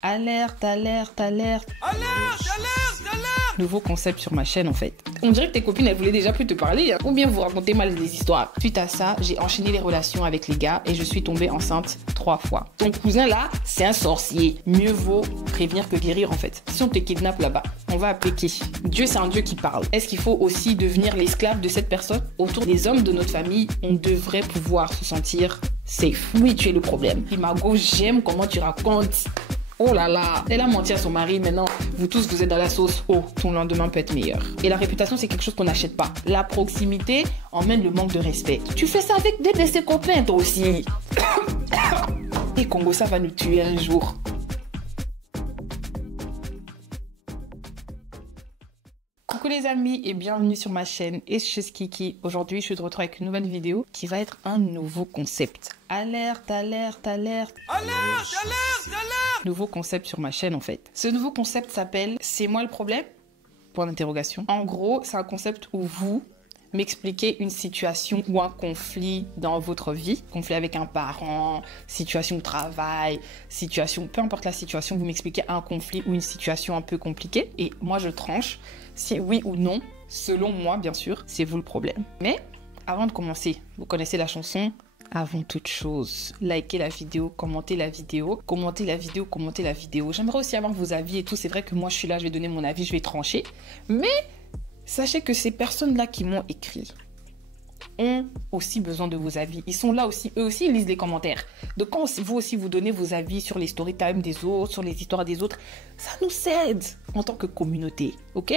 Alerte, alerte, alerte. Alerte, alerte, alerte. Nouveau concept sur ma chaîne en fait. On dirait que tes copines elles voulaient déjà plus te parler hein. Ou bien vous racontez mal des histoires. Suite à ça, j'ai enchaîné les relations avec les gars et je suis tombée enceinte 3 fois. Ton cousin là, c'est un sorcier. Mieux vaut prévenir que guérir en fait. Si on te kidnappe là-bas, on va appeler qui? Dieu, c'est un Dieu qui parle. Est-ce qu'il faut aussi devenir l'esclave de cette personne? Autour des hommes de notre famille, on devrait pouvoir se sentir safe. Oui, tu es le problème. Et Margot, j'aime comment tu racontes. Oh là là, elle a menti à son mari, maintenant vous tous vous êtes dans la sauce. Oh, ton lendemain peut être meilleur. Et la réputation c'est quelque chose qu'on n'achète pas. La proximité emmène le manque de respect. Tu fais ça avec des de ses copains toi aussi. Et Congo ça va nous tuer un jour. Coucou les amis et bienvenue sur ma chaîne et chez Kiki. Aujourd'hui je suis de retour avec une nouvelle vidéo qui va être un nouveau concept. Alerte, alerte, alerte. Alerte, alerte, alerte. Nouveau concept sur ma chaîne en fait. Ce nouveau concept s'appelle C'est moi le problème? Point d'interrogation. En gros c'est un concept où vous m'expliquez une situation ou un conflit dans votre vie, conflit avec un parent, situation de travail, situation, peu importe la situation, vous m'expliquez un conflit ou une situation un peu compliquée et moi je tranche si oui ou non, selon moi bien sûr, c'est vous le problème. Mais avant de commencer, vous connaissez la chanson avant toute chose, likez la vidéo, commentez la vidéo, commentez la vidéo, commentez la vidéo. J'aimerais aussi avoir vos avis et tout, c'est vrai que moi je suis là, je vais donner mon avis, je vais trancher, mais sachez que ces personnes-là qui m'ont écrit ont aussi besoin de vos avis. Ils sont là aussi, eux aussi ils lisent les commentaires. Donc quand vous aussi vous donnez vos avis sur les story time des autres, sur les histoires des autres, ça nous aide en tant que communauté, ok?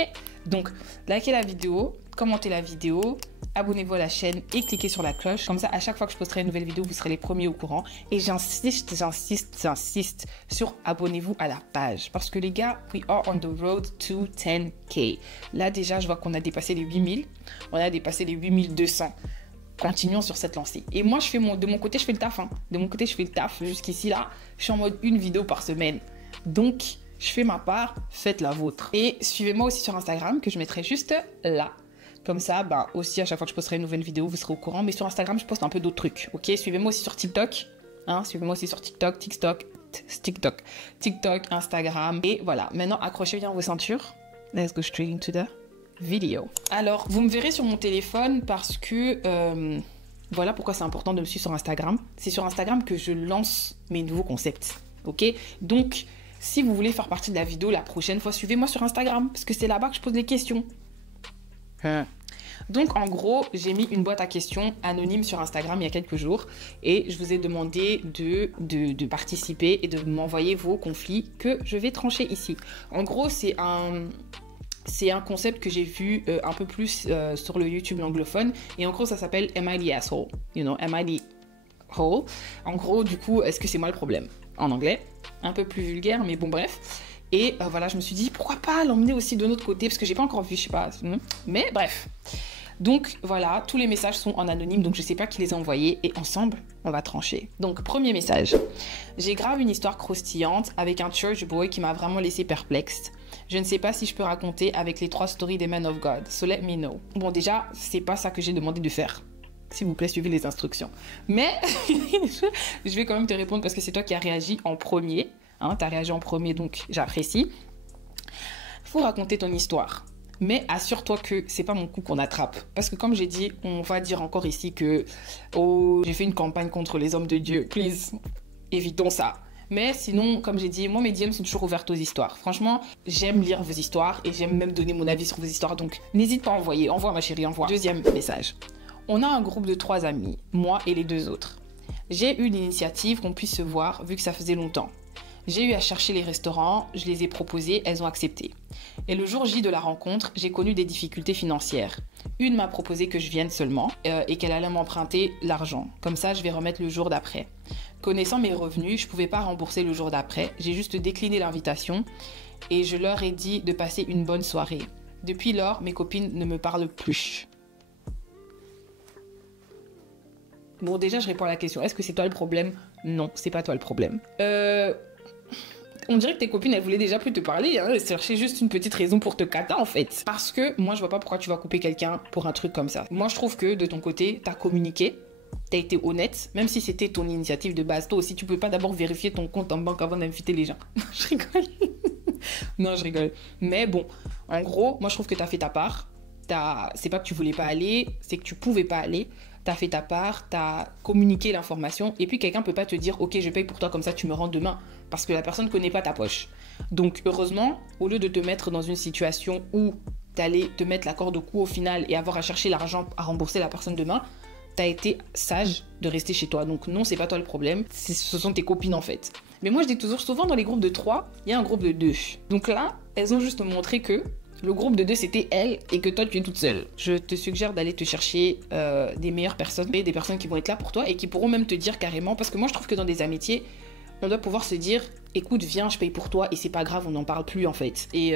Donc likez la vidéo, commentez la vidéo, abonnez-vous à la chaîne et cliquez sur la cloche. Comme ça, à chaque fois que je posterai une nouvelle vidéo, vous serez les premiers au courant. Et j'insiste sur abonnez-vous à la page. Parce que les gars, we are on the road to 10K. Là, déjà, je vois qu'on a dépassé les 8000. On a dépassé les 8200. Continuons sur cette lancée. Et moi, de mon côté, je fais le taf. Hein. De mon côté, je fais le taf. Jusqu'ici, là, je suis en mode une vidéo par semaine. Donc, je fais ma part, faites la vôtre. Et suivez-moi aussi sur Instagram, que je mettrai juste là. Comme ça, bah aussi à chaque fois que je posterai une nouvelle vidéo, vous serez au courant. Mais sur Instagram, je poste un peu d'autres trucs. Ok, suivez-moi aussi sur TikTok. Hein, suivez-moi aussi sur TikTok, Instagram. Et voilà, maintenant accrochez bien vos ceintures. Let's go straight into the video. Alors, vous me verrez sur mon téléphone parce que voilà pourquoi c'est important de me suivre sur Instagram. C'est sur Instagram que je lance mes nouveaux concepts. Ok, donc si vous voulez faire partie de la vidéo la prochaine fois, suivez-moi sur Instagram parce que c'est là-bas que je pose les questions. Donc en gros, j'ai mis une boîte à questions anonyme sur Instagram il y a quelques jours et je vous ai demandé de participer et de m'envoyer vos conflits que je vais trancher ici. En gros, c'est un concept que j'ai vu un peu plus sur le YouTube anglophone et en gros ça s'appelle Am I the asshole? You know, am I the hole? En gros, du coup, est-ce que c'est moi le problème? En anglais, un peu plus vulgaire, mais bon bref. Et voilà, je me suis dit, pourquoi pas l'emmener aussi de notre côté, parce que j'ai pas encore vu, je sais pas. Mais bref. Donc voilà, tous les messages sont en anonyme, donc je sais pas qui les a envoyés, et ensemble, on va trancher. Donc, premier message. J'ai grave une histoire croustillante avec un church boy qui m'a vraiment laissé perplexe. Je ne sais pas si je peux raconter avec les 3 stories des Men of God, so let me know. Bon, déjà, c'est pas ça que j'ai demandé de faire. S'il vous plaît, suivez les instructions. Mais, je vais quand même te répondre parce que c'est toi qui as réagi en premier. Hein, t'as réagi en premier, donc j'apprécie. Faut raconter ton histoire. Mais assure-toi que c'est pas mon coup qu'on attrape. Parce que comme j'ai dit, on va dire encore ici que oh, j'ai fait une campagne contre les hommes de Dieu. Please, évitons ça. Mais sinon, comme j'ai dit, moi mes DM sont toujours ouvertes aux histoires. Franchement, j'aime lire vos histoires et j'aime même donner mon avis sur vos histoires. Donc n'hésite pas à envoyer. Envoie ma chérie, envoie. Deuxième message. On a un groupe de 3 amis, moi et les 2 autres. J'ai eu l'initiative qu'on puisse se voir vu que ça faisait longtemps. J'ai eu à chercher les restaurants, je les ai proposés, elles ont accepté. Et le jour J de la rencontre, j'ai connu des difficultés financières. Une m'a proposé que je vienne seulement et qu'elle allait m'emprunter l'argent. Comme ça, je vais remettre le jour d'après. Connaissant mes revenus, je ne pouvais pas rembourser le jour d'après. J'ai juste décliné l'invitation et je leur ai dit de passer une bonne soirée. Depuis lors, mes copines ne me parlent plus. Bon, déjà, je réponds à la question. Est-ce que c'est toi le problème? Non, c'est pas toi le problème. On dirait que tes copines, elles voulaient déjà plus te parler, hein. Elles cherchaient juste une petite raison pour te cata, en fait. Parce que moi, je vois pas pourquoi tu vas couper quelqu'un pour un truc comme ça. Moi, je trouve que de ton côté, t'as communiqué. t'as été honnête, même si c'était ton initiative de base. Toi aussi, tu peux pas d'abord vérifier ton compte en banque avant d'inviter les gens. Je rigole. Non, je rigole. Mais bon, en gros, moi, je trouve que t'as fait ta part. C'est pas que tu voulais pas aller, c'est que tu pouvais pas aller. T'as fait ta part, t'as communiqué l'information. Et puis, quelqu'un peut pas te dire, ok, je paye pour toi, comme ça, tu me rends demain. Parce que la personne connaît pas ta poche. Donc, heureusement, au lieu de te mettre dans une situation où t'allais te mettre la corde au cou au final et avoir à chercher l'argent à rembourser la personne demain, t'as été sage de rester chez toi. Donc non, c'est pas toi le problème, ce sont tes copines en fait. Mais moi je dis toujours, souvent dans les groupes de 3, il y a un groupe de 2. Donc là, elles ont juste montré que le groupe de 2 c'était elles et que toi tu es toute seule. Je te suggère d'aller te chercher des meilleures personnes, des personnes qui vont être là pour toi et qui pourront même te dire carrément, parce que moi je trouve que dans des amitiés, on doit pouvoir se dire, écoute, viens, je paye pour toi et c'est pas grave, on n'en parle plus en fait. Et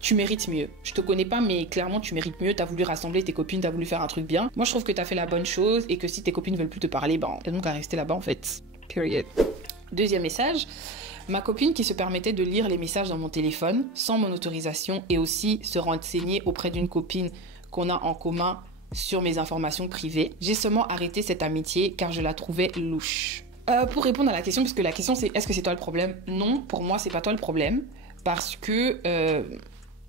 tu mérites mieux. Je te connais pas, mais clairement, tu mérites mieux. T'as voulu rassembler tes copines, t'as voulu faire un truc bien. Moi, je trouve que t'as fait la bonne chose et que si tes copines veulent plus te parler, ben, t'as donc à rester là-bas, en fait. Period. Deuxième message. Ma copine qui se permettait de lire les messages dans mon téléphone sans mon autorisation et aussi se renseigner auprès d'une copine qu'on a en commun sur mes informations privées. J'ai seulement arrêté cette amitié car je la trouvais louche. Pour répondre à la question, puisque la question c'est est-ce que c'est toi le problème? Non, pour moi, c'est pas toi le problème. Parce que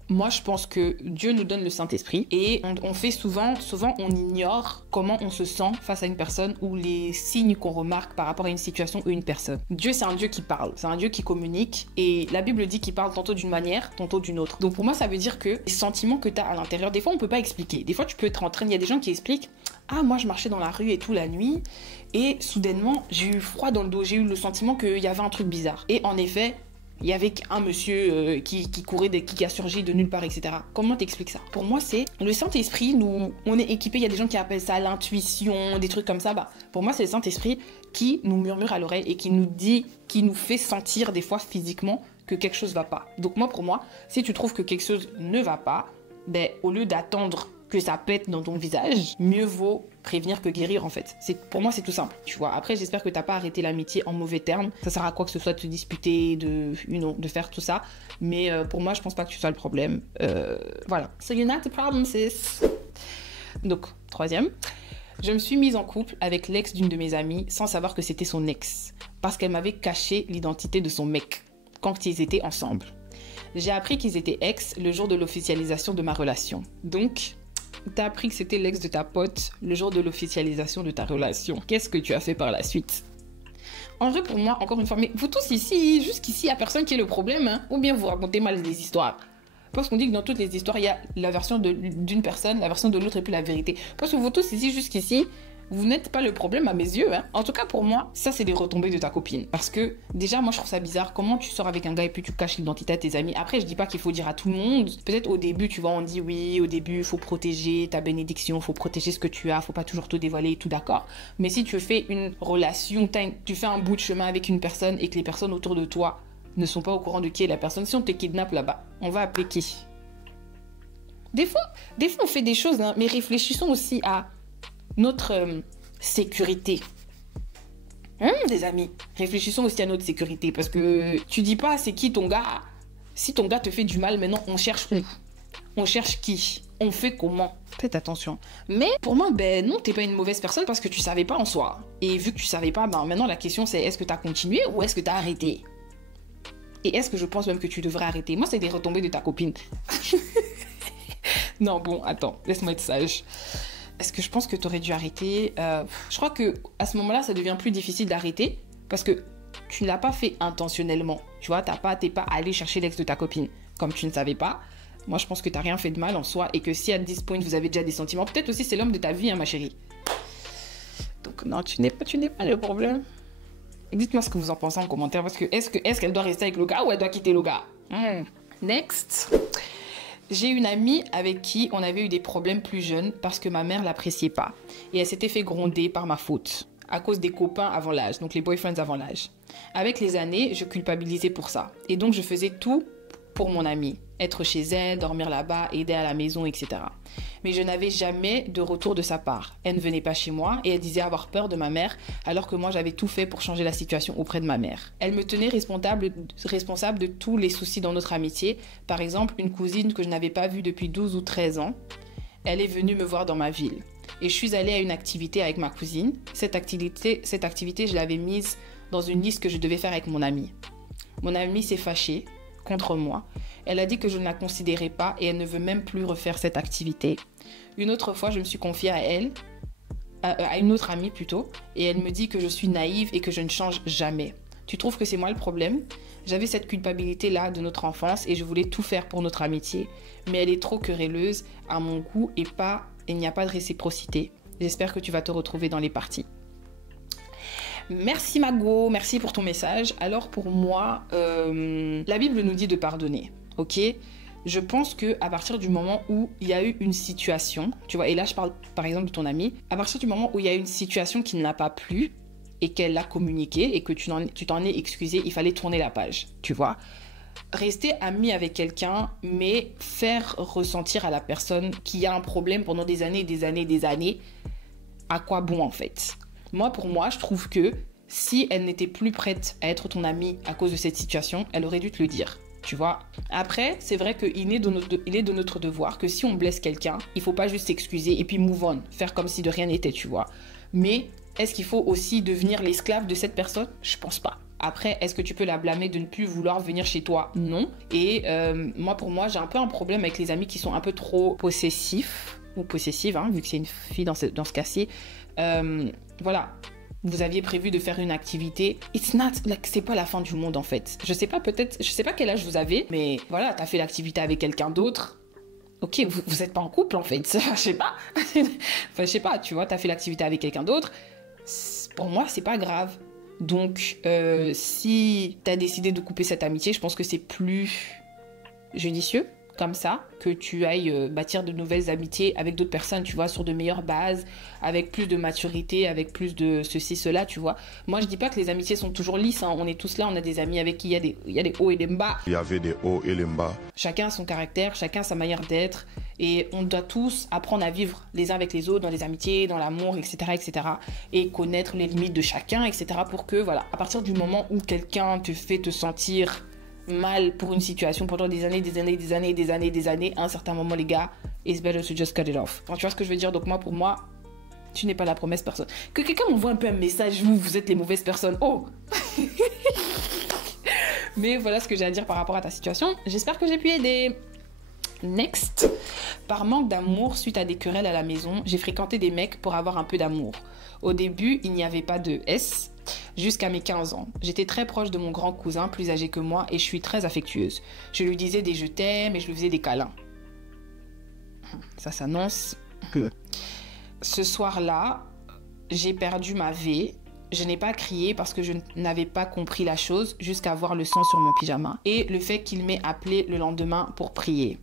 moi, je pense que Dieu nous donne le Saint-Esprit et on fait souvent on ignore comment on se sent face à une personne ou les signes qu'on remarque par rapport à une situation ou une personne. Dieu, c'est un Dieu qui parle, c'est un Dieu qui communique et la Bible dit qu'il parle tantôt d'une manière, tantôt d'une autre. Donc pour moi, ça veut dire que les sentiments que tu as à l'intérieur, des fois, on peut pas expliquer. Des fois, tu peux être en train, il y a des gens qui expliquent « Ah, moi, je marchais dans la rue et tout la nuit et soudainement, j'ai eu froid dans le dos, j'ai eu le sentiment qu'il y avait un truc bizarre. » Et en effet, il y avait un monsieur qui courait, qui a surgi de nulle part, etc. Comment t'expliques ça? Pour moi, c'est le Saint-Esprit, on est équipés, il y a des gens qui appellent ça l'intuition, des trucs comme ça. Bah, pour moi, c'est le Saint-Esprit qui nous murmure à l'oreille et qui nous dit, qui nous fait sentir des fois physiquement que quelque chose va pas. Donc moi, pour moi, si tu trouves que quelque chose ne va pas, ben, au lieu d'attendre que ça pète dans ton visage, mieux vaut prévenir que guérir en fait. Pour moi c'est tout simple, tu vois. Après j'espère que t'as pas arrêté l'amitié en mauvais termes. Ça sert à quoi que ce soit de se disputer, de faire tout ça. Mais pour moi je pense pas que tu sois le problème. Voilà. So you're not the problem sis. Donc troisième, je me suis mise en couple avec l'ex d'une de mes amies sans savoir que c'était son ex. Parce qu'elle m'avait caché l'identité de son mec quand ils étaient ensemble. J'ai appris qu'ils étaient ex le jour de l'officialisation de ma relation. Donc t'as appris que c'était l'ex de ta pote le jour de l'officialisation de ta relation. Qu'est-ce que tu as fait par la suite? En vrai, pour moi, encore une fois, mais vous tous ici, jusqu'ici, il n'y a personne qui est le problème, hein? Ou bien vous racontez mal des histoires. Parce qu'on dit que dans toutes les histoires, il y a la version d'une personne, la version de l'autre et puis la vérité. Parce que vous tous ici, jusqu'ici, vous n'êtes pas le problème à mes yeux, hein. En tout cas, pour moi, ça, c'est des retombées de ta copine. Parce que, déjà, moi, je trouve ça bizarre. Comment tu sors avec un gars et puis tu caches l'identité à tes amis? Après, je dis pas qu'il faut dire à tout le monde. Peut-être au début, tu vois, on dit oui, au début, il faut protéger ta bénédiction, il faut protéger ce que tu as, faut pas toujours te dévoiler et tout, d'accord. Mais si tu fais une relation, tu fais un bout de chemin avec une personne et que les personnes autour de toi ne sont pas au courant de qui est la personne, si on te kidnappe là-bas, on va appeler qui? Des fois, on fait des choses, hein, mais réfléchissons aussi à notre sécurité. Des amis, réfléchissons aussi à notre sécurité parce que tu dis pas c'est qui ton gars. Si ton gars te fait du mal, maintenant on cherche où? On cherche qui? On fait comment? Faites attention. Mais pour moi, ben non, t'es pas une mauvaise personne parce que tu savais pas en soi. Et vu que tu savais pas, ben maintenant la question c'est est-ce que t'as continué ou est-ce que t'as arrêté? Et est-ce que je pense même que tu devrais arrêter? Moi, c'est des retombées de ta copine. Non, bon, attends, laisse-moi être sage. Est-ce que je pense que tu aurais dû arrêter? Je crois que à ce moment-là, ça devient plus difficile d'arrêter parce que tu ne l'as pas fait intentionnellement. Tu vois, t'es pas allé chercher l'ex de ta copine comme tu ne savais pas. Moi, je pense que t'as rien fait de mal en soi et que si à 10 points, vous avez déjà des sentiments, peut-être aussi c'est l'homme de ta vie, hein, ma chérie. Donc non, tu n'es pas le problème. Dites-moi ce que vous en pensez en commentaire parce que est-ce qu'elle doit rester avec le gars ou elle doit quitter le gars? Next. J'ai une amie avec qui on avait eu des problèmes plus jeunes parce que ma mère l'appréciait pas. Et elle s'était fait gronder par ma faute, à cause des copains avant l'âge, donc les boyfriends avant l'âge. Avec les années, je culpabilisais pour ça. Et donc je faisais tout pour mon amie. Être chez elle, dormir là-bas, aider à la maison, etc. Mais je n'avais jamais de retour de sa part. Elle ne venait pas chez moi et elle disait avoir peur de ma mère alors que moi j'avais tout fait pour changer la situation auprès de ma mère. Elle me tenait responsable de tous les soucis dans notre amitié. Par exemple, une cousine que je n'avais pas vue depuis 12 ou 13 ans, elle est venue me voir dans ma ville. et je suis allée à une activité avec ma cousine. Cette activité, je l'avais mise dans une liste que je devais faire avec mon amie. Mon amie s'est fâchée contre moi. Elle a dit que je ne la considérais pas et elle ne veut même plus refaire cette activité. Une autre fois, je me suis confiée à elle, à une autre amie plutôt, et elle me dit que je suis naïve et que je ne change jamais. Tu trouves que c'est moi le problème? J'avais cette culpabilité-là de notre enfance et je voulais tout faire pour notre amitié. Mais elle est trop querelleuse à mon goût et il n'y a pas de réciprocité. J'espère que tu vas te retrouver dans les parties. Merci Mago, merci pour ton message. Alors pour moi, la Bible nous dit de pardonner, ok? Je pense qu'à partir du moment où il y a eu une situation, tu vois, et là je parle par exemple de ton amie, à partir du moment où il y a eu une situation qui n'a pas plu et qu'elle l'a communiqué et que tu t'en es excusé, il fallait tourner la page, tu vois. Rester ami avec quelqu'un, mais faire ressentir à la personne qu'il y a un problème pendant des années, à quoi bon en fait? Moi, pour moi, je trouve que si elle n'était plus prête à être ton amie à cause de cette situation, elle aurait dû te le dire. Tu vois. Après, c'est vrai qu'il est de notre devoir que si on blesse quelqu'un, il faut pas juste s'excuser et puis move on, faire comme si de rien n'était, tu vois. Mais est-ce qu'il faut aussi devenir l'esclave de cette personne? Je pense pas. Après, est-ce que tu peux la blâmer de ne plus vouloir venir chez toi? Non. Et pour moi, j'ai un peu un problème avec les amis qui sont un peu trop possessifs ou possessives, hein, vu que c'est une fille dans ce cas-ci. Voilà. Vous aviez prévu de faire une activité. C'est pas la fin du monde en fait. Je sais pas quel âge vous avez, mais voilà, t'as fait l'activité avec quelqu'un d'autre. Ok, vous êtes pas en couple en fait. Je sais pas. Je sais pas, tu vois, t'as fait l'activité avec quelqu'un d'autre. Pour moi, c'est pas grave. Donc, si t'as décidé de couper cette amitié, je pense que c'est plus judicieux comme ça, que tu ailles bâtir de nouvelles amitiés avec d'autres personnes, tu vois, sur de meilleures bases, avec plus de maturité, avec plus de ceci, cela, tu vois. Moi, je dis pas que les amitiés sont toujours lisses, hein. On est tous là, on a des amis avec qui il y a des hauts et des bas. Il y avait des hauts et des bas. Chacun a son caractère, chacun a sa manière d'être, et on doit tous apprendre à vivre les uns avec les autres, dans les amitiés, dans l'amour, etc., et connaître les limites de chacun, etc., pour que, voilà, à partir du moment où quelqu'un te fait te sentir mal pour une situation pendant des années, à un certain moment, les gars, it's better to just cut it off. Enfin, tu vois ce que je veux dire? Donc pour moi, tu n'es pas la mauvaise personne. Que quelqu'un m'envoie un peu un message, vous êtes les mauvaises personnes. Oh. Mais voilà ce que j'ai à dire par rapport à ta situation. J'espère que j'ai pu aider. Next. Par manque d'amour suite à des querelles à la maison, j'ai fréquenté des mecs pour avoir un peu d'amour. Au début, il n'y avait pas de S. Jusqu'à mes 15 ans. J'étais très proche de mon grand cousin, plus âgé que moi, et je suis très affectueuse. Je lui disais des je t'aime et je lui faisais des câlins. Ça s'annonce. Ce soir-là, j'ai perdu ma V. Je n'ai pas crié parce que je n'avais pas compris la chose jusqu'à voir le sang sur mon pyjama et le fait qu'il m'ait appelé le lendemain pour prier.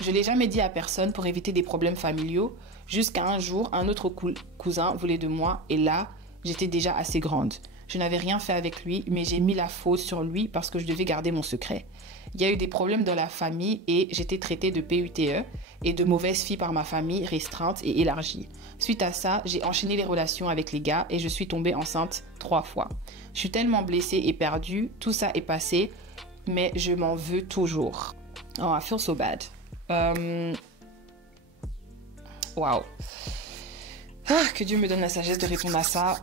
Je ne l'ai jamais dit à personne pour éviter des problèmes familiaux, jusqu'à un jour, un autre cousin voulait de moi et là, j'étais déjà assez grande. Je n'avais rien fait avec lui, mais j'ai mis la faute sur lui parce que je devais garder mon secret. Il y a eu des problèmes dans la famille et j'étais traitée de PUTE et de mauvaise fille par ma famille restreinte et élargie. Suite à ça, j'ai enchaîné les relations avec les gars et je suis tombée enceinte 3 fois. Je suis tellement blessée et perdue, tout ça est passé, mais je m'en veux toujours. Oh, I feel so bad. Wow. Que Dieu me donne la sagesse de répondre à ça.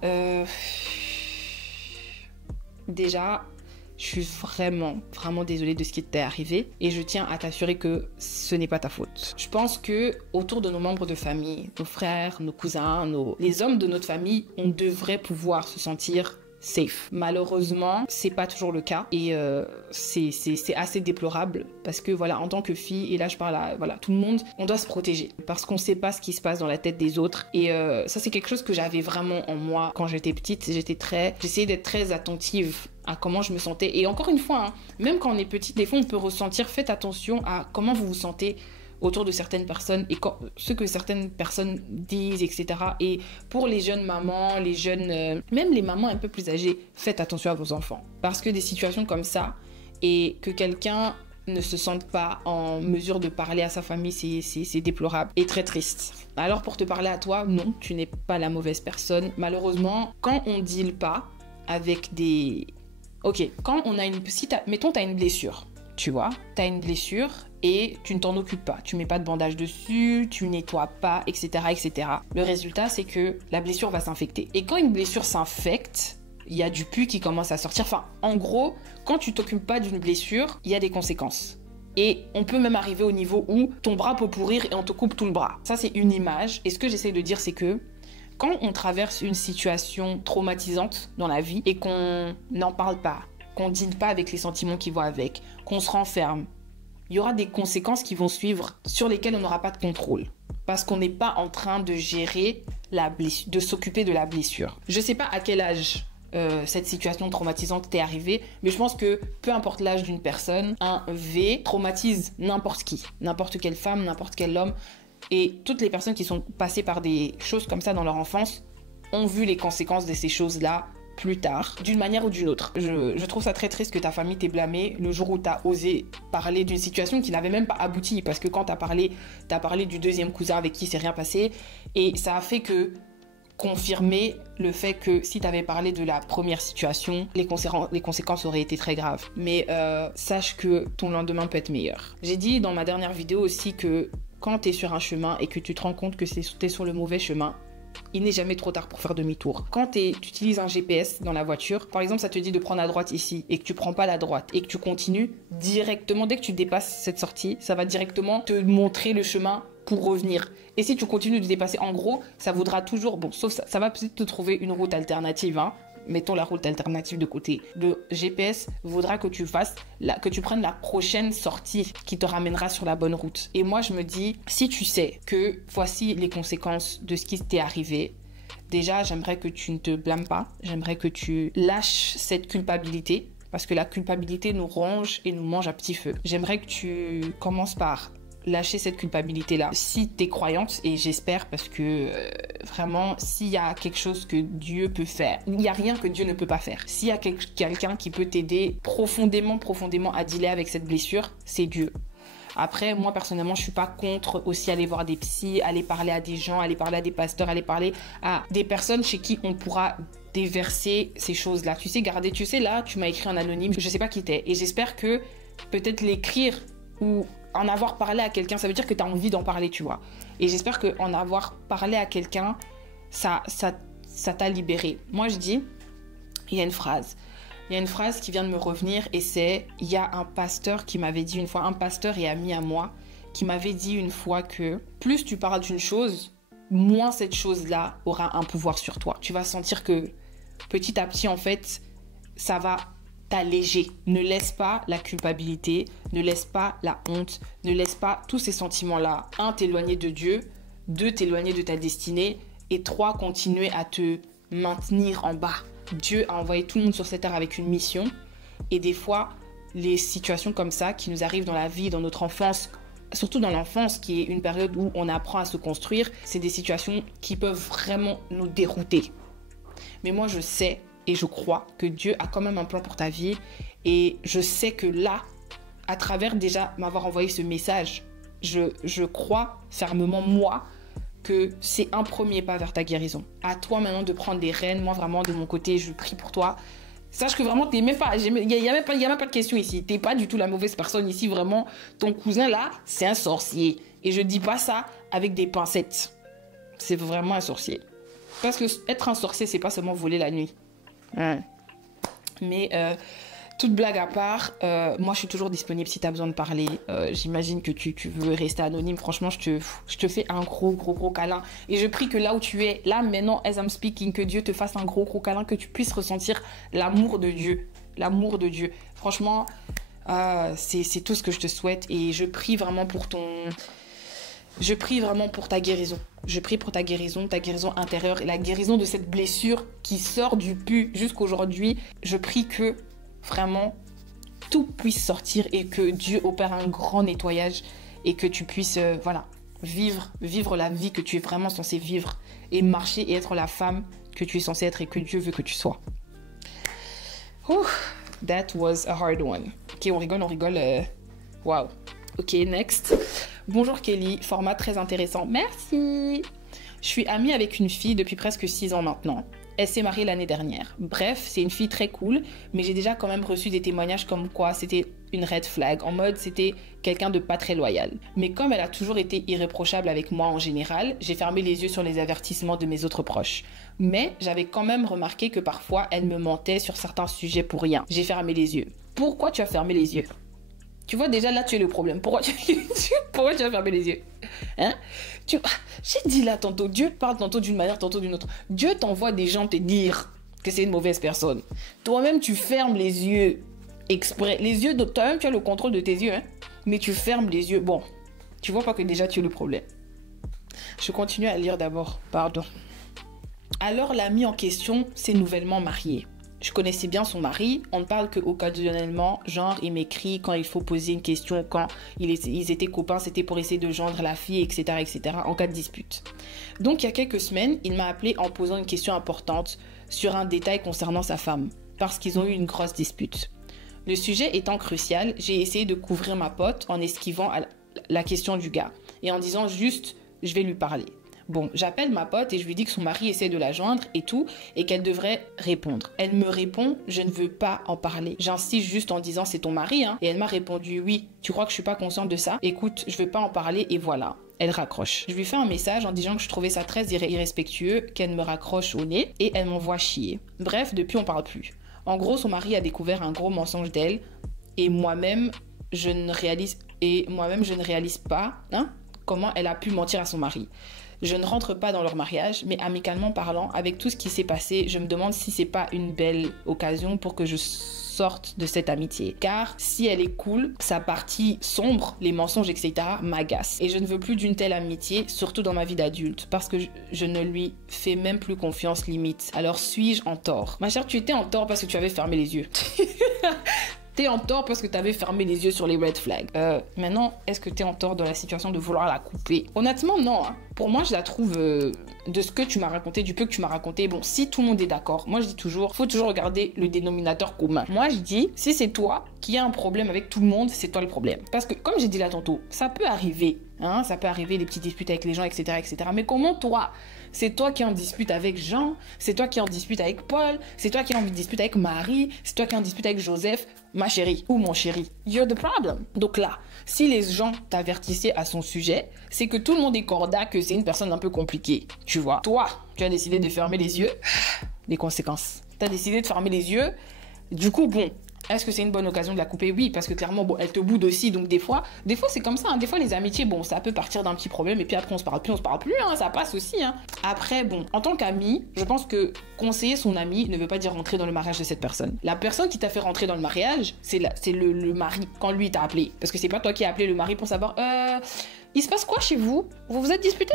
Déjà, je suis vraiment désolée de ce qui t'est arrivé et je tiens à t'assurer que ce n'est pas ta faute. Je pense que autour de nos membres de famille, nos frères, nos cousins, les hommes de notre famille, on devrait pouvoir se sentir safe. Malheureusement, c'est pas toujours le cas et c'est assez déplorable parce que voilà, en tant que fille, et là je parle à voilà, tout le monde, on doit se protéger parce qu'on sait pas ce qui se passe dans la tête des autres et ça c'est quelque chose que j'avais vraiment en moi quand j'étais petite. J'essayais d'être très attentive à comment je me sentais et encore une fois, hein, même quand on est petite, des fois on peut ressentir, faites attention à comment vous vous sentez autour de certaines personnes et ce que certaines personnes disent, etc. Et pour les jeunes mamans, même les mamans un peu plus âgées, faites attention à vos enfants. Parce que des situations comme ça, et que quelqu'un ne se sente pas en mesure de parler à sa famille, c'est déplorable et très triste. Alors pour te parler à toi, non, tu n'es pas la mauvaise personne. Malheureusement, quand on deal pas avec des... Ok, quand on a mettons, t'as une blessure, tu vois, t'as une blessure et tu ne t'en occupes pas. Tu mets pas de bandage dessus, tu nettoies pas, etc., etc. Le résultat, c'est que la blessure va s'infecter. Et quand une blessure s'infecte, il y a du pus qui commence à sortir. Enfin, en gros, quand tu t'occupes pas d'une blessure, il y a des conséquences. Et on peut même arriver au niveau où ton bras peut pourrir et on te coupe tout le bras. Ça, c'est une image. Et ce que j'essaie de dire, c'est que quand on traverse une situation traumatisante dans la vie et qu'on n'en parle pas, qu'on ne dîne pas avec les sentiments qui vont avec, qu'on se renferme, il y aura des conséquences qui vont suivre sur lesquelles on n'aura pas de contrôle. Parce qu'on n'est pas en train de gérer la blessure, de s'occuper de la blessure. Je ne sais pas à quel âge cette situation traumatisante t'est arrivée, mais je pense que peu importe l'âge d'une personne, un V traumatise n'importe qui, n'importe quelle femme, n'importe quel homme. Et toutes les personnes qui sont passées par des choses comme ça dans leur enfance ont vu les conséquences de ces choses-là plus tard, d'une manière ou d'une autre. Je trouve ça très triste que ta famille t'ait blâmé le jour où t'as osé parler d'une situation qui n'avait même pas abouti, parce que quand t'as parlé du deuxième cousin avec qui s'est rien passé, et ça a fait que confirmer le fait que si t'avais parlé de la première situation, les conséquences auraient été très graves. Mais sache que ton lendemain peut être meilleur. J'ai dit dans ma dernière vidéo aussi que quand t'es sur un chemin et que tu te rends compte que t'es sur le mauvais chemin, il n'est jamais trop tard pour faire demi-tour. Quand tu utilises un GPS dans la voiture, par exemple, ça te dit de prendre à droite ici et que tu prends pas la droite et que tu continues directement, dès que tu dépasses cette sortie, ça va directement te montrer le chemin pour revenir. Et si tu continues de dépasser, en gros, ça vaudra toujours, bon, sauf ça va peut-être te trouver une route alternative, hein. Mettons la route alternative de côté. Le GPS voudra que tu prennes la prochaine sortie qui te ramènera sur la bonne route. Et moi, je me dis, si tu sais que voici les conséquences de ce qui t'est arrivé, déjà, j'aimerais que tu ne te blâmes pas. J'aimerais que tu lâches cette culpabilité, parce que la culpabilité nous ronge et nous mange à petit feu. J'aimerais que tu commences par lâcher cette culpabilité-là. Si t'es croyante, et j'espère, parce que vraiment, s'il y a quelque chose que Dieu peut faire, il n'y a rien que Dieu ne peut pas faire. S'il y a quelqu'un qui peut t'aider profondément à dealer avec cette blessure, c'est Dieu. Après, moi, personnellement, je suis pas contre aussi aller voir des psys, aller parler à des gens, aller parler à des pasteurs, aller parler à des personnes chez qui on pourra déverser ces choses-là. Tu sais, là, tu m'as écrit en anonyme, je sais pas qui t'es, et j'espère que peut-être l'écrire ou en avoir parlé à quelqu'un, ça veut dire que tu as envie d'en parler, tu vois. Et j'espère qu'en avoir parlé à quelqu'un, ça t'a libéré. Moi, je dis, il y a une phrase qui vient de me revenir, et c'est, il y a un pasteur qui m'avait dit une fois, un pasteur et ami à moi, qui m'avait dit une fois que plus tu parles d'une chose, moins cette chose-là aura un pouvoir sur toi. Tu vas sentir que petit à petit, en fait, ça va t'alléger. Ne laisse pas la culpabilité, ne laisse pas la honte, ne laisse pas tous ces sentiments-là. 1, t'éloigner de Dieu, 2, t'éloigner de ta destinée, et 3, continuer à te maintenir en bas. Dieu a envoyé tout le monde sur cette terre avec une mission, et des fois, les situations comme ça qui nous arrivent dans la vie, dans notre enfance, surtout dans l'enfance, qui est une période où on apprend à se construire, c'est des situations qui peuvent vraiment nous dérouter. Mais moi, je sais et je crois que Dieu a quand même un plan pour ta vie. Et je sais que là, à travers déjà m'avoir envoyé ce message, je crois fermement, moi, que c'est un premier pas vers ta guérison. À toi maintenant de prendre les rênes. Moi, vraiment, de mon côté, je prie pour toi. Sache que vraiment, t'es même pas... Il n'y a même pas de question ici. T'es pas du tout la mauvaise personne ici. Vraiment, ton cousin, là, c'est un sorcier. Et je dis pas ça avec des pincettes. C'est vraiment un sorcier. Parce que être un sorcier, c'est pas seulement voler la nuit. Mais toute blague à part, moi je suis toujours disponible si tu as besoin de parler. J'imagine que tu veux rester anonyme. Franchement, je te fais un gros câlin. Et je prie que là où tu es, là maintenant, as I'm speaking, que Dieu te fasse un gros câlin, que tu puisses ressentir l'amour de Dieu. L'amour de Dieu. Franchement, c'est tout ce que je te souhaite. Et je prie vraiment pour ta guérison. Je prie pour ta guérison intérieure et la guérison de cette blessure qui sort du pus jusqu'aujourd'hui. Je prie que vraiment tout puisse sortir et que Dieu opère un grand nettoyage et que tu puisses vivre la vie que tu es vraiment censé vivre et marcher et être la femme que tu es censée être et que Dieu veut que tu sois. That was a hard one. Ok, on rigole. Wow. Ok, next. Bonjour Kelly, format très intéressant. Merci. Je suis amie avec une fille depuis presque 6 ans maintenant. Elle s'est mariée l'année dernière. Bref, c'est une fille très cool, mais j'ai déjà quand même reçu des témoignages comme quoi c'était une red flag, en mode c'était quelqu'un de pas très loyal. Mais comme elle a toujours été irréprochable avec moi en général, j'ai fermé les yeux sur les avertissements de mes autres proches. Mais j'avais quand même remarqué que parfois elle me mentait sur certains sujets pour rien. J'ai fermé les yeux. Pourquoi tu as fermé les yeux? Tu vois, déjà là, tu es le problème. Pourquoi tu as fermé les yeux? Hein? J'ai dit là tantôt, Dieu parle tantôt d'une manière, tantôt d'une autre. Dieu t'envoie des gens te dire que c'est une mauvaise personne. Toi-même, tu fermes les yeux exprès. Les yeux, toi-même, tu as le contrôle de tes yeux, hein? Mais tu fermes les yeux. Bon, tu vois pas que déjà tu es le problème. Je continue à lire d'abord, pardon. Alors, l'ami en question s'est nouvellement marié. Je connaissais bien son mari, on ne parle qu'occasionnellement, genre il m'écrit quand il faut poser une question, quand ils étaient copains, c'était pour essayer de joindre la fille, etc., en cas de dispute. Donc il y a quelques semaines, il m'a appelé en posant une question importante sur un détail concernant sa femme, parce qu'ils ont eu une grosse dispute. Le sujet étant crucial, j'ai essayé de couvrir ma pote en esquivant la question du gars, et en disant juste, je vais lui parler. Bon, j'appelle ma pote et je lui dis que son mari essaie de la joindre et tout, et qu'elle devrait répondre. Elle me répond, je ne veux pas en parler. J'insiste juste en disant, c'est ton mari, hein. Et elle m'a répondu, oui, tu crois que je suis pas consciente de ça? Écoute, je veux pas en parler et voilà. Elle raccroche. Je lui fais un message en disant que je trouvais ça très irrespectueux qu'elle me raccroche au nez et elle m'envoie chier. Bref, depuis on parle plus. En gros, son mari a découvert un gros mensonge d'elle et moi-même, je ne réalise pas, hein, comment elle a pu mentir à son mari. Je ne rentre pas dans leur mariage, mais amicalement parlant, avec tout ce qui s'est passé, je me demande si c'est pas une belle occasion pour que je sorte de cette amitié. Car si elle est cool, sa partie sombre, les mensonges, etc. m'agace. Et je ne veux plus d'une telle amitié, surtout dans ma vie d'adulte, parce que je ne lui fais même plus confiance limite. Alors suis-je en tort? Ma chère, tu étais en tort parce que tu avais fermé les yeux. T'es en tort parce que t'avais fermé les yeux sur les red flags. Maintenant, est-ce que t'es en tort dans la situation de vouloir la couper? Honnêtement, non. Hein. Pour moi, je la trouve, de ce que tu m'as raconté, du peu que tu m'as raconté, bon, si tout le monde est d'accord, moi je dis toujours, faut toujours regarder le dénominateur commun. Moi je dis, si c'est toi qui as un problème avec tout le monde, c'est toi le problème. Parce que, comme j'ai dit là tantôt, ça peut arriver, hein, ça peut arriver, les petites disputes avec les gens, etc., etc. Mais comment toi? C'est toi qui es en dispute avec Jean, c'est toi qui es en dispute avec Paul, c'est toi qui es en dispute avec Marie, c'est toi qui es en dispute avec Joseph, ma chérie ou mon chéri. You're the problem. Donc là, si les gens t'avertissaient à son sujet, c'est que tout le monde est corda que c'est une personne un peu compliquée. Tu vois, toi, tu as décidé de fermer les yeux. Les conséquences. Tu as décidé de fermer les yeux. Du coup, bon, est-ce que c'est une bonne occasion de la couper? Oui, parce que clairement, bon, elle te boude aussi. Donc des fois c'est comme ça. Hein. Des fois, les amitiés, bon, ça peut partir d'un petit problème et puis après, on se parle plus. Hein, ça passe aussi. Hein. Après, bon, en tant qu'ami, je pense que conseiller son ami ne veut pas dire rentrer dans le mariage de cette personne. La personne qui t'a fait rentrer dans le mariage, c'est le mari quand lui t'a appelé. Parce que c'est pas toi qui as appelé le mari pour savoir, il se passe quoi chez vous? Vous vous êtes disputé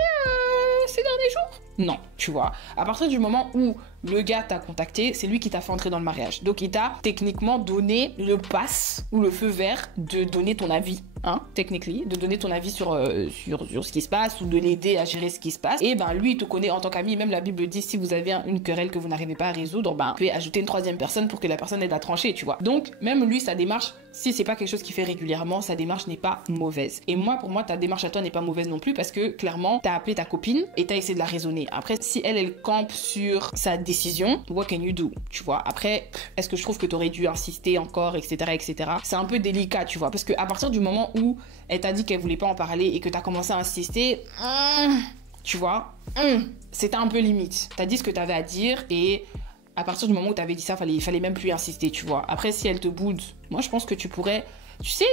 ces derniers jours? Non, tu vois. À partir du moment où le gars t'a contacté, c'est lui qui t'a fait entrer dans le mariage. Donc il t'a techniquement donné le pass ou le feu vert de donner ton avis, hein, techniquement, de donner ton avis sur ce qui se passe ou de l'aider à gérer ce qui se passe. Et ben lui, il te connaît en tant qu'ami. Même la Bible dit, si vous avez une querelle que vous n'arrivez pas à résoudre, ben vous pouvez ajouter une troisième personne pour que la personne aide à trancher, tu vois. Donc même lui, sa démarche, si c'est pas quelque chose qu'il fait régulièrement, sa démarche n'est pas mauvaise. Et moi, pour moi, ta démarche à toi n'est pas mauvaise non plus parce que clairement, t'as appelé ta copine et t'as essayé de la raisonner. Après, si elle campe sur sa décision, what can you do, tu vois. Après, est-ce que je trouve que t'aurais dû insister encore, etc., etc. C'est un peu délicat, tu vois, parce que à partir du moment où elle t'a dit qu'elle voulait pas en parler et que t'as commencé à insister, tu vois, c'était un peu limite. T'as dit ce que t'avais à dire et à partir du moment où t'avais dit ça, il fallait même plus insister, tu vois. Après, si elle te boude, moi je pense que tu pourrais, tu sais.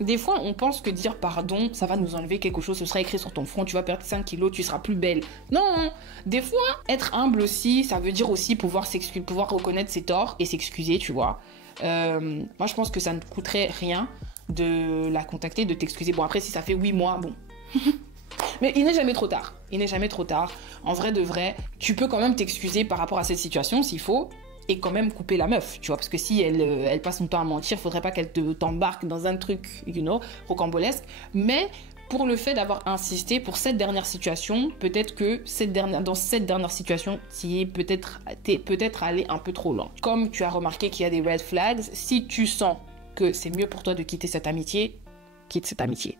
Des fois, on pense que dire pardon, ça va nous enlever quelque chose, ce sera écrit sur ton front, tu vas perdre 5 kilos, tu seras plus belle. Non, des fois, être humble aussi, ça veut dire aussi pouvoir reconnaître ses torts et s'excuser, tu vois. Moi, je pense que ça ne coûterait rien de la contacter, de t'excuser. Bon, après, si ça fait 8 mois, bon. Mais il n'est jamais trop tard. Il n'est jamais trop tard. En vrai de vrai, tu peux quand même t'excuser par rapport à cette situation, s'il faut. Et quand même couper la meuf, tu vois, parce que si elle passe son temps à mentir, faudrait pas qu'elle t'embarque dans un truc, rocambolesque. Mais pour le fait d'avoir insisté pour cette dernière situation, peut-être que dans cette dernière situation, t'es peut-être allé un peu trop loin. Comme tu as remarqué qu'il y a des red flags, si tu sens que c'est mieux pour toi de quitter cette amitié, quitte cette amitié.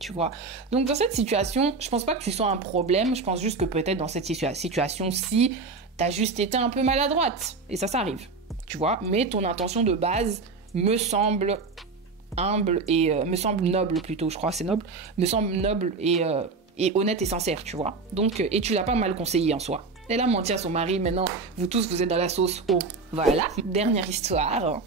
Tu vois. Donc dans cette situation, je pense pas que tu sens un problème, je pense juste que peut-être dans cette situation, si T'as juste été un peu maladroite. Et ça arrive, tu vois. Mais ton intention de base me semble humble et... me semble noble plutôt, je crois, c'est noble. Me semble noble et honnête et sincère, tu vois. Donc, et tu l'as pas mal conseillé en soi. Elle a menti à son mari, maintenant, vous tous, vous êtes dans la sauce. Oh, voilà. Dernière histoire.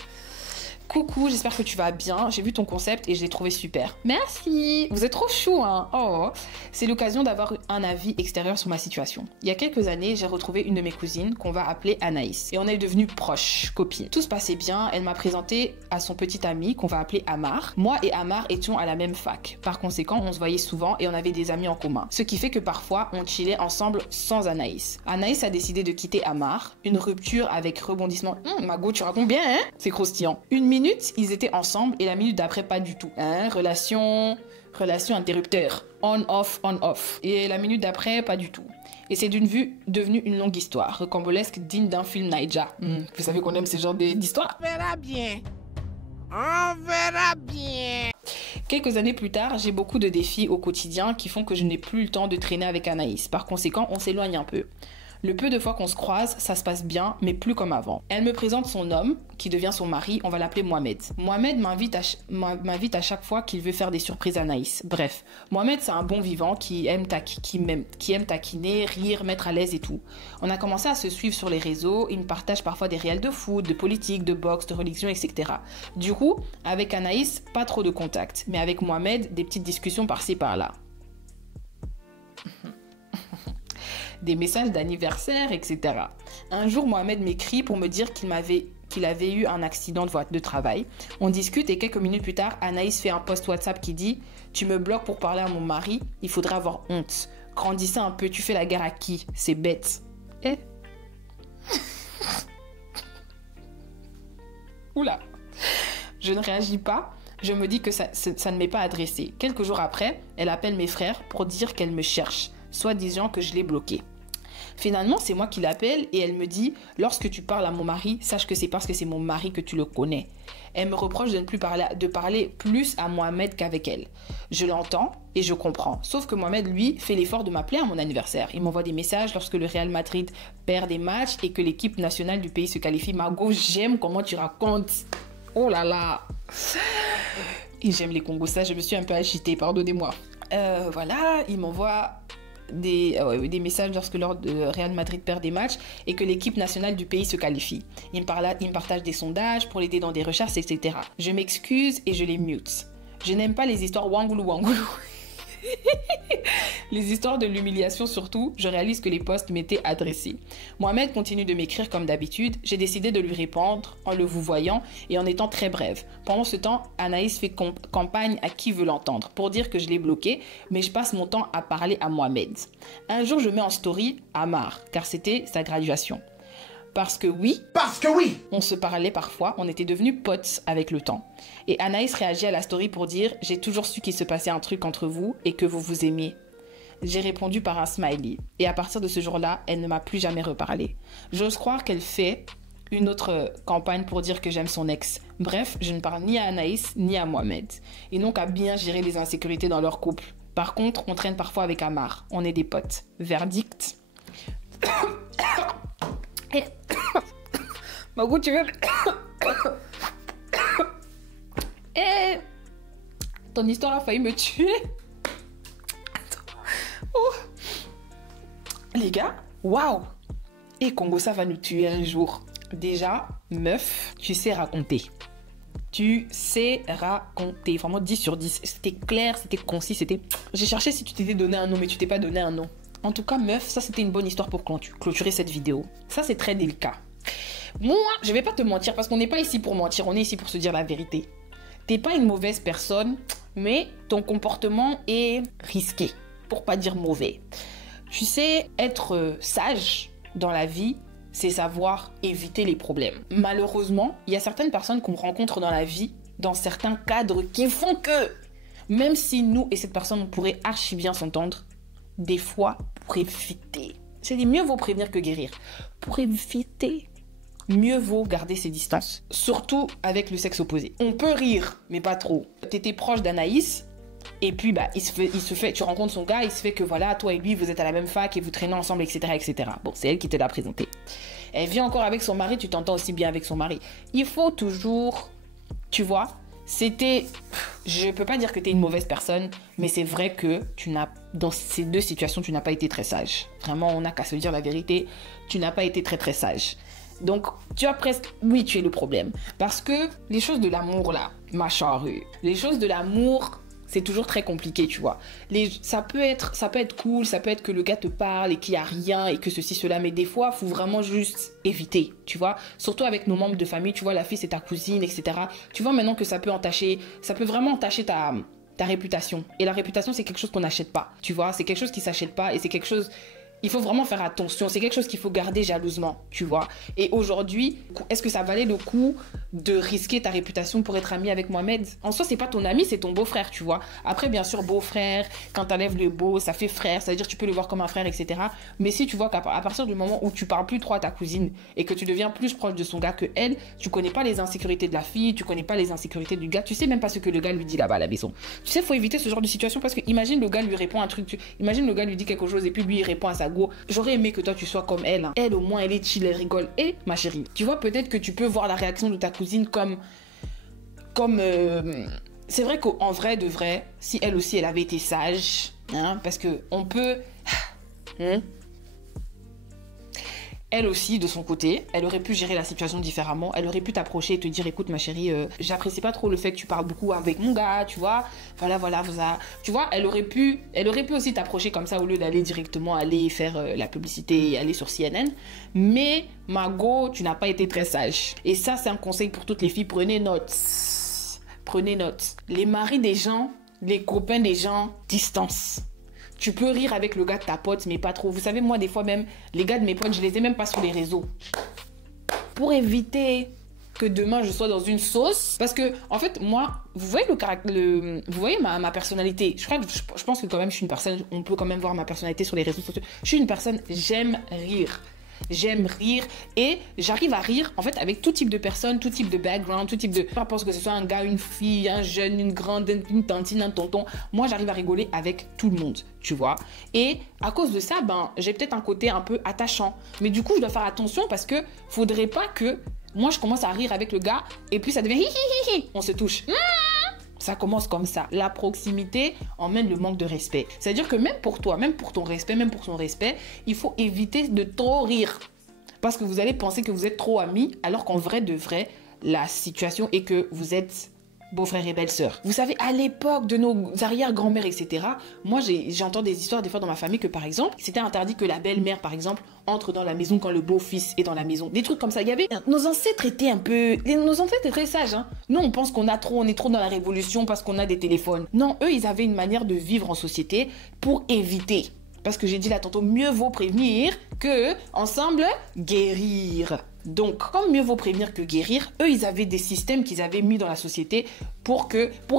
Coucou, j'espère que tu vas bien. J'ai vu ton concept et je l'ai trouvé super. Merci. Vous êtes trop chou, hein. Oh. C'est l'occasion d'avoir un avis extérieur sur ma situation. Il y a quelques années, j'ai retrouvé une de mes cousines qu'on va appeler Anaïs. Et on est devenues proches, copines. Tout se passait bien. Elle m'a présenté à son petit ami qu'on va appeler Amar. Moi et Amar étions à la même fac. Par conséquent, on se voyait souvent et on avait des amis en commun. Ce qui fait que parfois, on chillait ensemble sans Anaïs. Anaïs a décidé de quitter Amar. Une rupture avec rebondissement. Mago, tu racontes bien, hein? C'est croustillant. Une minute, ils étaient ensemble et la minute d'après, pas du tout. Hein? Relation interrupteur. On, off. Et la minute d'après, pas du tout. Et c'est devenu une longue histoire, rocambolesque, digne d'un film Naija. Vous savez qu'on aime ce genre d'histoire. On verra bien. On verra bien. Quelques années plus tard, j'ai beaucoup de défis au quotidien qui font que je n'ai plus le temps de traîner avec Anaïs. Par conséquent, on s'éloigne un peu. Le peu de fois qu'on se croise, ça se passe bien, mais plus comme avant. Elle me présente son homme, qui devient son mari, on va l'appeler Mohamed. Mohamed m'invite à chaque fois qu'il veut faire des surprises à Anaïs. Bref, Mohamed, c'est un bon vivant qui aime taquiner, rire, mettre à l'aise et tout. On a commencé à se suivre sur les réseaux, il me partage parfois des réels de foot, de politique, de boxe, de religion, etc. Du coup, avec Anaïs, pas trop de contact, mais avec Mohamed, des petites discussions par-ci par-là. Des messages d'anniversaire, etc. Un jour, Mohamed m'écrit pour me dire qu'il avait eu un accident de travail. On discute et quelques minutes plus tard, Anaïs fait un post WhatsApp qui dit « Tu me bloques pour parler à mon mari, il faudrait avoir honte. Grandissez un peu, tu fais la guerre à qui? C'est bête. » Eh? Oula. Je ne réagis pas. Je me dis que ça ne m'est pas adressé. Quelques jours après, elle appelle mes frères pour dire qu'elle me cherche, soi-disant que je l'ai bloquée. Finalement, c'est moi qui l'appelle et elle me dit « Lorsque tu parles à mon mari, sache que c'est parce que c'est mon mari que tu le connais. » Elle me reproche de parler plus à Mohamed qu'avec elle. Je l'entends et je comprends. Sauf que Mohamed, lui, fait l'effort de m'appeler à mon anniversaire. Il m'envoie des messages lorsque le Real Madrid perd des matchs et que l'équipe nationale du pays se qualifie. Margot, j'aime comment tu racontes. Oh là là. Et j'aime les Congos, ça, je me suis un peu agitée, pardonnez-moi. Voilà, il m'envoie des messages lorsque le Real Madrid perd des matchs et que l'équipe nationale du pays se qualifie. Il me partage des sondages pour l'aider dans des recherches, etc. Je m'excuse et je les mute. Je n'aime pas les histoires wangoulou. Les histoires de l'humiliation surtout, je réalise que les posts m'étaient adressés. Mohamed continue de m'écrire comme d'habitude. J'ai décidé de lui répondre en le vouvoyant et en étant très brève. Pendant ce temps, Anaïs fait campagne à qui veut l'entendre pour dire que je l'ai bloqué, mais je passe mon temps à parler à Mohamed. Un jour, je mets en story Amar, car c'était sa graduation. Parce que oui, on se parlait parfois, on était devenus potes avec le temps. Et Anaïs réagit à la story pour dire « J'ai toujours su qu'il se passait un truc entre vous et que vous vous aimiez. » J'ai répondu par un smiley. Et à partir de ce jour-là, elle ne m'a plus jamais reparlé. J'ose croire qu'elle fait une autre campagne pour dire que j'aime son ex. Bref, je ne parle ni à Anaïs ni à Mohamed. Ils n'ont qu'à bien gérer les insécurités dans leur couple. Par contre, on traîne parfois avec Amar. On est des potes. Verdict. Margot, tu veux... Ton histoire a failli me tuer. Oh. Les gars, waouh. Et Congo, ça va nous tuer un jour. Déjà, meuf, tu sais raconter. Tu sais raconter. Vraiment 10 sur 10. C'était clair, c'était concis, c'était... J'ai cherché si tu t'étais donné un nom, mais tu t'es pas donné un nom. En tout cas, meuf, ça c'était une bonne histoire pour clôturer cette vidéo. Ça, c'est très délicat. Moi, je vais pas te mentir parce qu'on n'est pas ici pour mentir, on est ici pour se dire la vérité. T'es pas une mauvaise personne, mais ton comportement est risqué, pour pas dire mauvais. Tu sais, être sage dans la vie, c'est savoir éviter les problèmes. Malheureusement, il y a certaines personnes qu'on rencontre dans la vie, dans certains cadres, qui font que, même si nous et cette personne, on pourrait archi bien s'entendre, des fois, pour éviter. C'est dit, mieux vaut prévenir que guérir. Pour éviter, mieux vaut garder ses distances. Surtout avec le sexe opposé. On peut rire, mais pas trop. T'étais proche d'Anaïs, Et puis, bah, tu rencontres son gars, il se fait que voilà, toi et lui, vous êtes à la même fac et vous traînez ensemble, etc., etc. Bon, c'est elle qui te l'a présenté. Elle vit encore avec son mari, tu t'entends aussi bien avec son mari. Il faut toujours, tu vois, je peux pas dire que tu es une mauvaise personne, mais c'est vrai que dans ces deux situations, tu n'as pas été très sage. Vraiment, on n'a qu'à se dire la vérité, tu n'as pas été très très sage. Donc, tu as presque... Oui, tu es le problème. Parce que les choses de l'amour, là, ma charrue, les choses de l'amour... C'est toujours très compliqué, tu vois. Ça peut être cool, ça peut être que le gars te parle et qu'il n'y a rien et que ceci, cela. Mais des fois, il faut vraiment juste éviter, tu vois. Surtout avec nos membres de famille, tu vois, la fille, c'est ta cousine, etc. Tu vois maintenant que ça peut vraiment entacher ta réputation. Et la réputation, c'est quelque chose qu'on n'achète pas, tu vois. C'est quelque chose qui ne s'achète pas et c'est quelque chose... Il faut vraiment faire attention. C'est quelque chose qu'il faut garder jalousement, tu vois. Et aujourd'hui, est-ce que ça valait le coup de risquer ta réputation pour être ami avec Mohamed? En soi, c'est pas ton ami, c'est ton beau-frère, tu vois. Après, bien sûr, beau-frère, quand t'enlèves le beau, ça fait frère. Ça veut dire que tu peux le voir comme un frère, etc. Mais si tu vois qu'à partir du moment où tu parles plus trop à ta cousine et que tu deviens plus proche de son gars que elle, tu connais pas les insécurités de la fille, tu connais pas les insécurités du gars, tu sais même pas ce que le gars lui dit là-bas à la maison. Tu sais, faut éviter ce genre de situation parce que imagine le gars lui répond un truc, imagine le gars lui dit quelque chose et puis lui il répond à sa go. J'aurais aimé que toi tu sois comme elle. Hein. Elle au moins elle est chill, elle rigole. Et ma chérie, tu vois peut-être que tu peux voir la réaction de ta cousine comme c'est vrai qu'en vrai de vrai, si elle aussi elle avait été sage, hein, parce que on peut, elle aussi, de son côté, elle aurait pu gérer la situation différemment. Elle aurait pu t'approcher et te dire, écoute, ma chérie, j'apprécie pas trop le fait que tu parles beaucoup avec mon gars, tu vois. Voilà, tu vois, elle aurait pu aussi t'approcher comme ça au lieu d'aller directement aller faire la publicité et aller sur CNN. Mais, Margot, tu n'as pas été très sage. Et ça, c'est un conseil pour toutes les filles. Prenez note. Prenez note. Les maris des gens, les copains des gens, distance. Tu peux rire avec le gars de ta pote, mais pas trop. Vous savez, moi, des fois même, les gars de mes potes, je les ai même pas sur les réseaux. Pour éviter que demain, je sois dans une sauce. Parce que, en fait, moi, vous voyez vous voyez ma personnalité. Je pense que quand même, je suis une personne, on peut quand même voir ma personnalité sur les réseaux sociaux. Je suis une personne, j'aime rire. J'aime rire et j'arrive à rire en fait avec tout type de personnes, tout type de background, tout type de... Peu importe que ce soit un gars, une fille, un jeune, une grande, une tantine, un tonton. Moi, j'arrive à rigoler avec tout le monde, tu vois. Et à cause de ça, j'ai peut-être un côté un peu attachant. Mais du coup, je dois faire attention parce que faudrait pas que moi, je commence à rire avec le gars et puis ça devient hi hi hi hi. On se touche. Ça commence comme ça. La proximité emmène le manque de respect. C'est-à-dire que même pour toi, même pour ton respect, même pour son respect, il faut éviter de trop rire. Parce que vous allez penser que vous êtes trop amis, alors qu'en vrai de vrai, la situation est que vous êtes beau-frère et belle-sœur. Vous savez, à l'époque de nos arrière-grand-mères, etc., moi, j'entends des histoires des fois dans ma famille que, par exemple, c'était interdit que la belle-mère, par exemple, entre dans la maison quand le beau-fils est dans la maison. Des trucs comme ça. Il y avait... Nos ancêtres étaient nos ancêtres étaient très sages, hein. Nous, on pense on est trop dans la révolution parce qu'on a des téléphones. Non, eux, ils avaient une manière de vivre en société pour éviter. Parce que j'ai dit là tantôt, mieux vaut prévenir que, ensemble, guérir. Donc, comme mieux vaut prévenir que guérir, eux, ils avaient des systèmes qu'ils avaient mis dans la société pour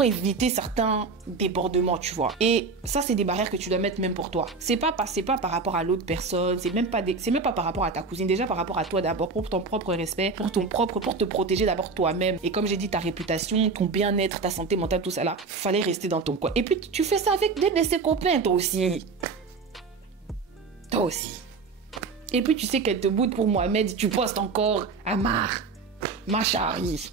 éviter certains débordements, tu vois. Et ça, c'est des barrières que tu dois mettre même pour toi. C'est pas par rapport à l'autre personne, c'est même pas par rapport à ta cousine, déjà par rapport à toi d'abord, pour ton propre respect, pour te protéger d'abord toi-même. Et comme j'ai dit, ta réputation, ton bien-être, ta santé mentale, tout ça là, fallait rester dans ton coin. Et puis, tu fais ça avec des de ses copains, toi aussi. Toi aussi. Et puis tu sais qu'elle te boude pour Mohamed, tu postes encore Amar, ma chérie.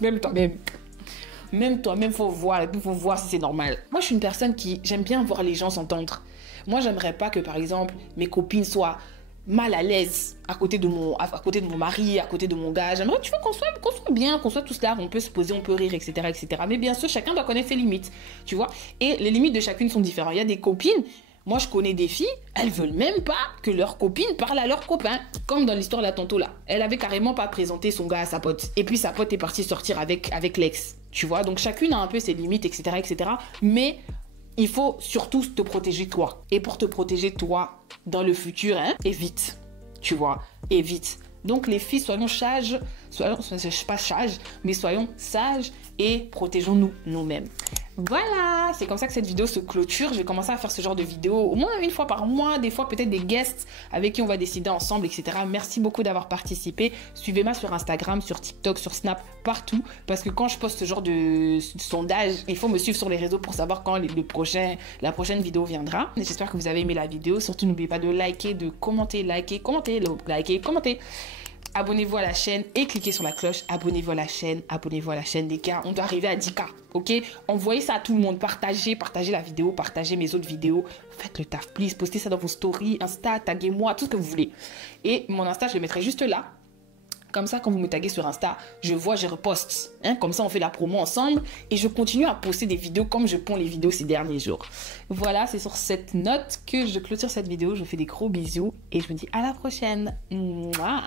Même toi-même, faut voir si c'est normal. Moi, je suis une personne j'aime bien voir les gens s'entendre. Moi, j'aimerais pas que, par exemple, mes copines soient mal à l'aise à côté de mon mari, à côté de mon gars. J'aimerais, tu vois, qu'on soit bien, qu'on soit tous là, on peut se poser, on peut rire, etc., etc. Mais bien sûr, chacun doit connaître ses limites, tu vois. Et les limites de chacune sont différentes. Il y a des copines. Moi, je connais des filles, elles veulent même pas que leurs copines parlent à leurs copains. Comme dans l'histoire de la tantôt là. Elle avait carrément pas présenté son gars à sa pote. Et puis sa pote est partie sortir avec l'ex. Tu vois, donc chacune a un peu ses limites, etc., etc. Mais il faut surtout te protéger toi. Et pour te protéger toi dans le futur, évite. Tu vois, évite. Donc les filles, soyons sages et protégeons-nous nous-mêmes. Voilà, c'est comme ça que cette vidéo se clôture. Je vais commencer à faire ce genre de vidéo au moins une fois par mois, des fois peut-être des guests avec qui on va décider ensemble, etc. Merci beaucoup d'avoir participé. Suivez-moi sur Instagram, sur TikTok, sur Snap, partout. Parce que quand je poste ce genre de sondage, il faut me suivre sur les réseaux pour savoir quand la prochaine vidéo viendra. J'espère que vous avez aimé la vidéo. Surtout, n'oubliez pas de liker, de commenter, liker. Abonnez-vous à la chaîne et cliquez sur la cloche. Abonnez-vous à la chaîne, les gars. On doit arriver à 10K, ok? Envoyez ça à tout le monde. Partagez la vidéo, partagez mes autres vidéos. Faites le taf, please. Postez ça dans vos stories, Insta, taguez-moi, tout ce que vous voulez. Et mon Insta, je le mettrai juste là. Comme ça, quand vous me taguez sur Insta, je vois, je reposte. Hein? Comme ça, on fait la promo ensemble. Et je continue à poster des vidéos comme je ponds les vidéos ces derniers jours. Voilà, c'est sur cette note que je clôture cette vidéo. Je vous fais des gros bisous. Et je vous dis à la prochaine. Mouah.